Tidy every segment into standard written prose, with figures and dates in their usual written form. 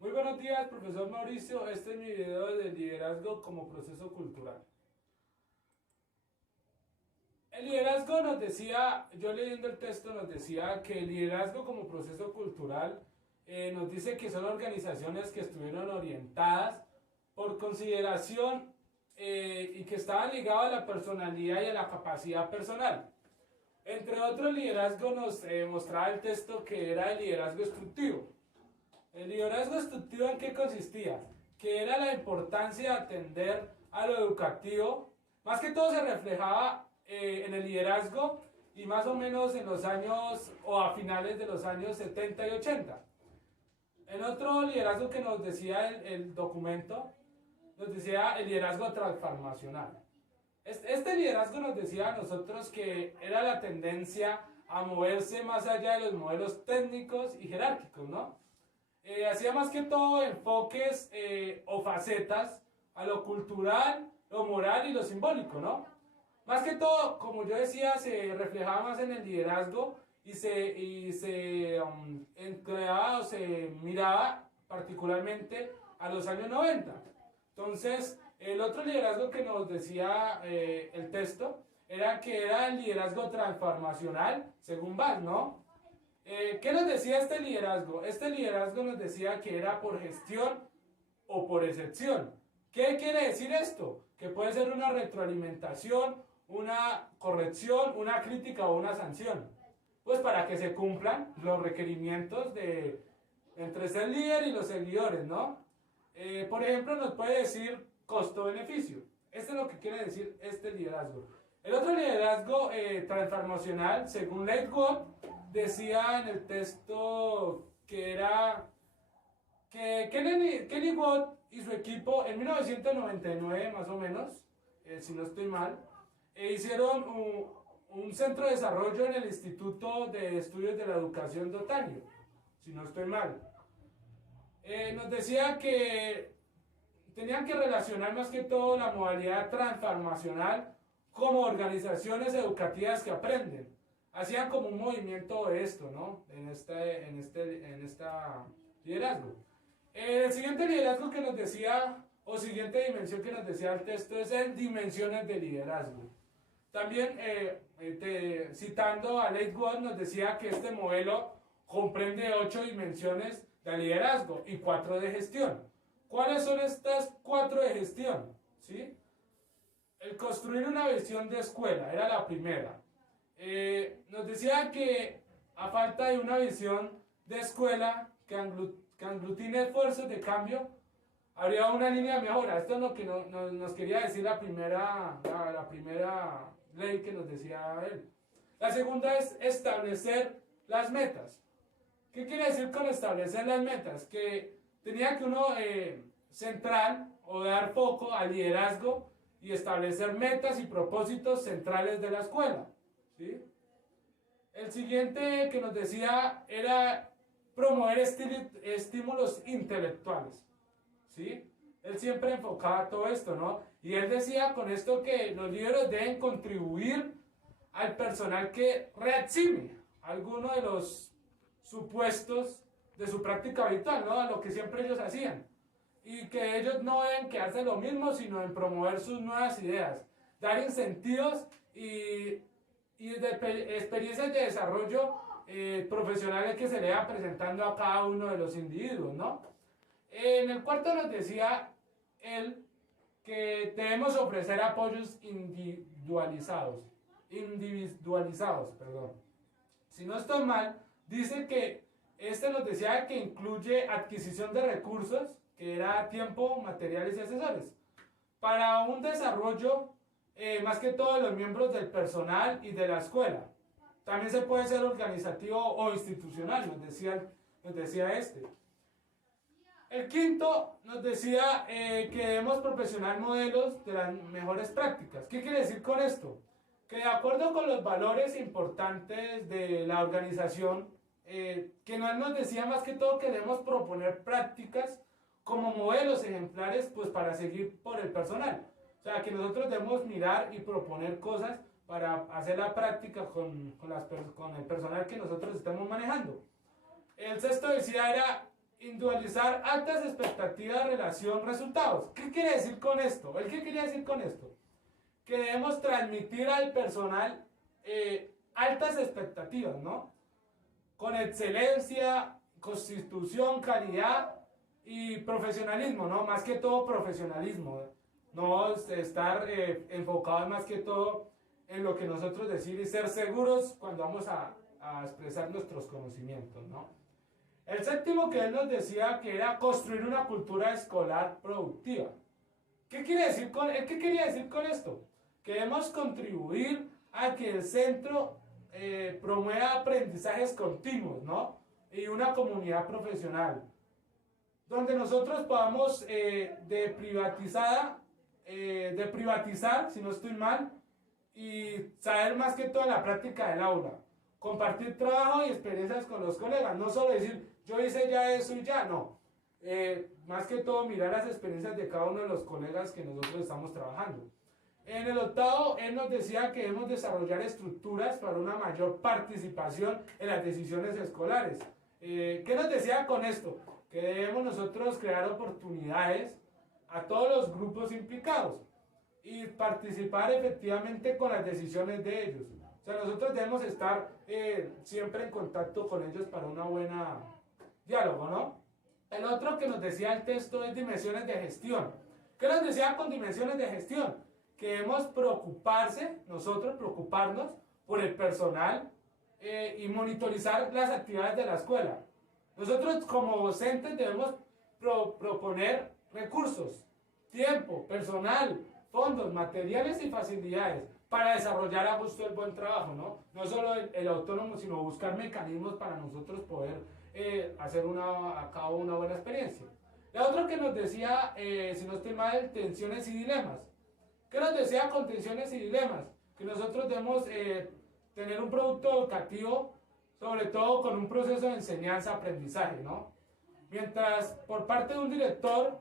Muy buenos días, profesor Mauricio. Este es mi video de liderazgo como proceso cultural. El liderazgo nos decía, yo leyendo el texto nos decía que el liderazgo como proceso cultural nos dice que son organizaciones que estuvieron orientadas por consideración y que estaban ligadas a la personalidad y a la capacidad personal. Entre otros, liderazgo nos mostraba el texto que era el liderazgo instructivo. El liderazgo instructivo, ¿en qué consistía? Que era la importancia de atender a lo educativo. Más que todo se reflejaba en el liderazgo y más o menos en los años o a finales de los años 70 y 80. En otro liderazgo que nos decía el documento, nos decía el liderazgo transformacional. Este liderazgo nos decía a nosotros que era la tendencia a moverse más allá de los modelos técnicos y jerárquicos, ¿no? Hacía más que todo enfoques o facetas a lo cultural, lo moral y lo simbólico, ¿no? Más que todo, como yo decía, se reflejaba más en el liderazgo y se creaba o se miraba particularmente a los años 90. Entonces, el otro liderazgo que nos decía el texto era que era el liderazgo transformacional, según Bach, ¿no? ¿Qué nos decía este liderazgo? Este liderazgo nos decía que era por gestión o por excepción. ¿Qué quiere decir esto? Que puede ser una retroalimentación, una corrección, una crítica o una sanción. Pues para que se cumplan los requerimientos de entre ser líder y los seguidores, ¿no? Por ejemplo, nos puede decir costo-beneficio. Esto es lo que quiere decir este liderazgo. El otro liderazgo transformacional, según Lightwood, decía en el texto que era que Kenny Watt y su equipo en 1999 más o menos, si no estoy mal, hicieron un centro de desarrollo en el Instituto de Estudios de la Educación de Otaño, si no estoy mal. Nos decía que tenían que relacionar más que todo la modalidad transformacional como organizaciones educativas que aprenden. Hacían como un movimiento de esto, ¿no? En esta liderazgo. El siguiente liderazgo que nos decía, o siguiente dimensión que nos decía el texto, es en dimensiones de liderazgo. También, citando a Lightwood, nos decía que este modelo comprende 8 dimensiones de liderazgo y 4 de gestión. ¿Cuáles son estas 4 de gestión? ¿Sí? El construir una visión de escuela era la primera. Nos decía que a falta de una visión de escuela que aglutine esfuerzos de cambio, habría una línea de mejora. Esto es lo que nos quería decir la primera ley que nos decía él. La segunda es establecer las metas. ¿Qué quiere decir con establecer las metas? Que tenía que uno centrar o dar foco al liderazgo y establecer metas y propósitos centrales de la escuela. ¿Sí? El siguiente que nos decía era promover estímulos intelectuales. ¿Sí? Él siempre enfocaba todo esto, ¿no? Y él decía con esto que los líderes deben contribuir al personal que reaccione alguno de los supuestos de su práctica habitual, ¿no? A lo que siempre ellos hacían. Y que ellos no deben quedarse lo mismo, sino en promover sus nuevas ideas, dar incentivos y de experiencias de desarrollo profesionales que se le van presentando a cada uno de los individuos, ¿no? En el cuarto nos decía él que debemos ofrecer apoyos individualizados, perdón. Si no estoy mal, dice que este nos decía que incluye adquisición de recursos, que era tiempo, materiales y asesores, para un desarrollo más que todo de los miembros del personal y de la escuela. También se puede ser organizativo o institucional, nos decía este. El quinto nos decía que debemos proporcionar modelos de las mejores prácticas. ¿Qué quiere decir con esto? Que de acuerdo con los valores importantes de la organización, que nos decía más que todo que debemos proponer prácticas como modelos ejemplares pues para seguir por el personal. O sea, que nosotros debemos mirar y proponer cosas para hacer la práctica con el personal que nosotros estamos manejando. El sexto decía era individualizar altas expectativas, relación, resultados. ¿Qué quiere decir con esto? ¿El qué quería decir con esto? Que debemos transmitir al personal altas expectativas, ¿no? Con excelencia, constitución, calidad y profesionalismo, ¿no? Más que todo profesionalismo, no estar enfocados más que todo en lo que nosotros decimos y ser seguros cuando vamos a expresar nuestros conocimientos, ¿no? El séptimo que él nos decía que era construir una cultura escolar productiva. ¿Qué quiere decir qué quería decir con esto? Que debemos contribuir a que el centro promueva aprendizajes continuos, ¿no? Y una comunidad profesional, donde nosotros podamos de privatizar, si no estoy mal, y saber más que todo en la práctica del aula. Compartir trabajo y experiencias con los colegas, no solo decir, yo hice ya eso y ya, no. Más que todo mirar las experiencias de cada uno de los colegas que nosotros estamos trabajando. En el octavo, él nos decía que debemos desarrollar estructuras para una mayor participación en las decisiones escolares. ¿Qué nos decía con esto? Que debemos nosotros crear oportunidades a todos los grupos implicados y participar efectivamente con las decisiones de ellos. O sea, nosotros debemos estar siempre en contacto con ellos para una buena diálogo, ¿no? El otro que nos decía el texto es dimensiones de gestión. ¿Qué nos decía con dimensiones de gestión? Que debemos preocuparnos por el personal y monitorizar las actividades de la escuela. Nosotros como docentes debemos proponer recursos, tiempo, personal, fondos, materiales y facilidades para desarrollar a gusto el buen trabajo, ¿no? No solo el autónomo, sino buscar mecanismos para nosotros poder hacer a cabo una buena experiencia. La otra que nos decía, si no estoy mal, tensiones y dilemas. ¿Qué nos decía con tensiones y dilemas? Que nosotros debemos tener un producto educativo, sobre todo con un proceso de enseñanza-aprendizaje, ¿no? Mientras por parte de un director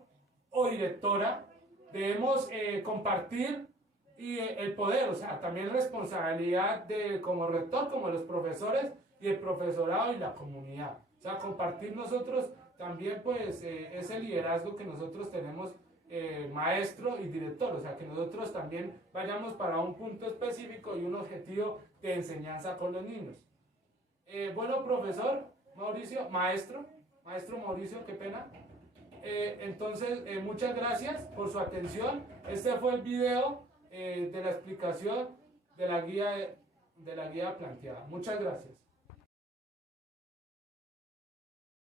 o directora debemos compartir el poder, o sea, también responsabilidad como rector, como los profesores y el profesorado y la comunidad. O sea, compartir nosotros también pues ese liderazgo que nosotros tenemos maestro y director, o sea, que nosotros también vayamos para un punto específico y un objetivo de enseñanza con los niños. Bueno, profesor Mauricio, maestro Mauricio, qué pena. Entonces, muchas gracias por su atención. Este fue el video de la explicación de la guía planteada. Muchas gracias.